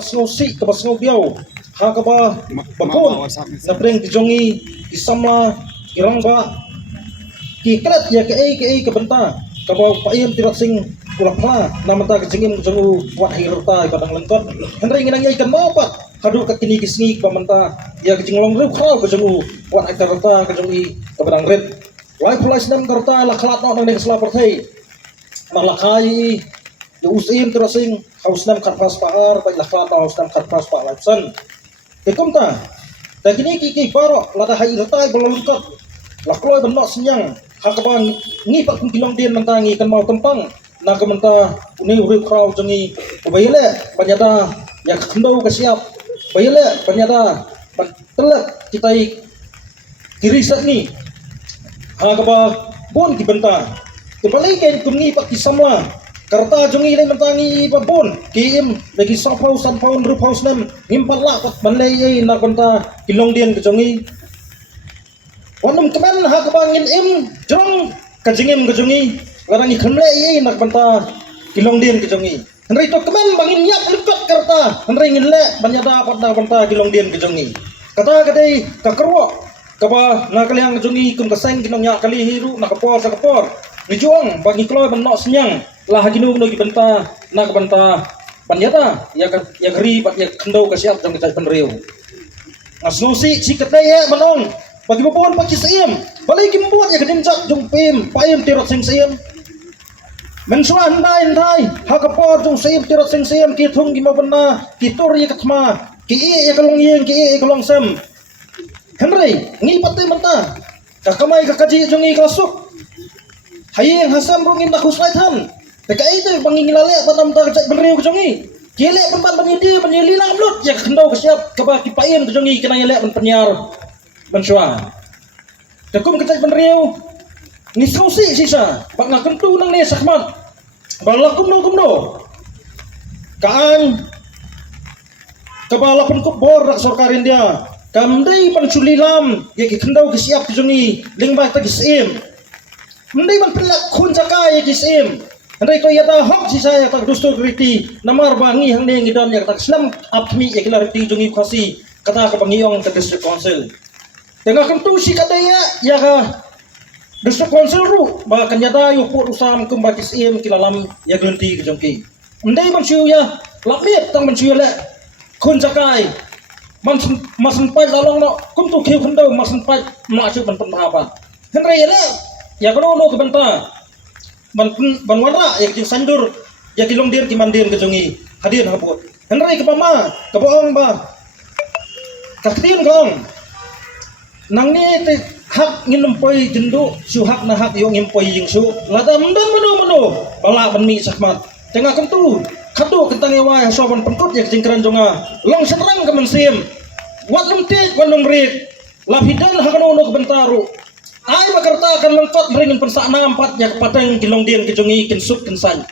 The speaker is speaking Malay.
masnosi ke basno biau ha ka ba bakon na preng tijongi isamla kirangba ki krat ya ke benta ka ba paim tirat sing ulapla namata ke jengim jengu wat hirta ibadang lengkot henry nginang yai kan mapat kadu ka kini kisni ka menta ya ke jenglong ru khaw ke jengu wat hirta ke jengi ka badang red lai pulai senam karta la khalat no nang sela perthai malakai de usim terasing hausnam khat pas paar pai la khalat hausnam khat pas pa lapsan ke kumta ta kini ki paro la da hai hirta bolongkot la kloi benok senyang hakabang ni pak kilong din mentangi kan mau tempang na kamenta uni uri kraw jengi bayele banyata ya kendo ka siap bayele banyata telak kita kiri sat ni hakaba bon ki benta kembali ke kumni pak kisamla karta jengi le mentangi babon kim lagi sapau sanpaun ru haus nem ngimpat la pat banlei na benta kilong din ke jengi wanum kemen hakaba ngin im jong kajingim ke jengi larang ikhamle ye nak banta kilong din ke jongi henry to kemen bangin yak lekot karta henry nginle banyada pada banta kilong din ke jongi kata kadai kakerwo kaba nakaliang ke jongi kum kaseng kinong yak kali hiru nakapor sakapor nijuang bagi kloy benok senyang lah haginu no banta nak banta banyada ya geri pat ya kendo kasiap jong kita penriu asnosi si kadai ye banong bagi babon pagi seim balik kimbuat ya kedinjak jong pim paim tirot sing seim mensuan ndai hakapor jong seim tirot sing seim ki thung ki mabna ki tori katma ki e kalong yeng ki e kalong sem henry ngi patay menta kakamay kakaji jong i kasuk hayeng hasam rongin nakuslait han teka ito bangingilale patam ta kacak benriu jong i kile pemban banyili lang lut ya kendau kasiap kaba ki paim jong i kenayale pennyar mensuan takum kacak benriu ni sausi sisa bak ngakentu nang ni sakmat bala kumno kaan kabala pun kubor rak sorkarin dia kamdai panculilam ya ki kendau kesiap kijungi lingba ta kisim mendai man pelak kun jaka ya kisim andai ko yata hok sisa ya tak dusto kriti namar bangi hang ni ngidan ya tak slam apmi ya kilariti jungi khasi kata ka bangiong ta district council tengah kentu si katanya ya ka district council ru ba kanyada yu put usam kumbaki sim kilalam ya glenti kejongki ndai man siu ya lamit tang man siu le kun jakai man masan pai lalong no kum tu khiu khndo masan pai ma chu ban pan apa henry le ya kono no ke banta ban wara ya ki sandur ya kilong dir ki mandir kejongi hadir habut henry ke pama ke bohong ba kaktin gong nang ni hak ngin empoi jendu su hak na hak yung empoi jing su lada mendan meno bala ban mi sakmat tengah kentu khatu kentang ewa soban pengkut ya jingkran jonga long serang ke mensim wat lumtik wan lumrik lapidan hakano no bentaru ai bakarta kan lengkot meringin pensak na empat ya pateng kilong din kejongi kensuk kensan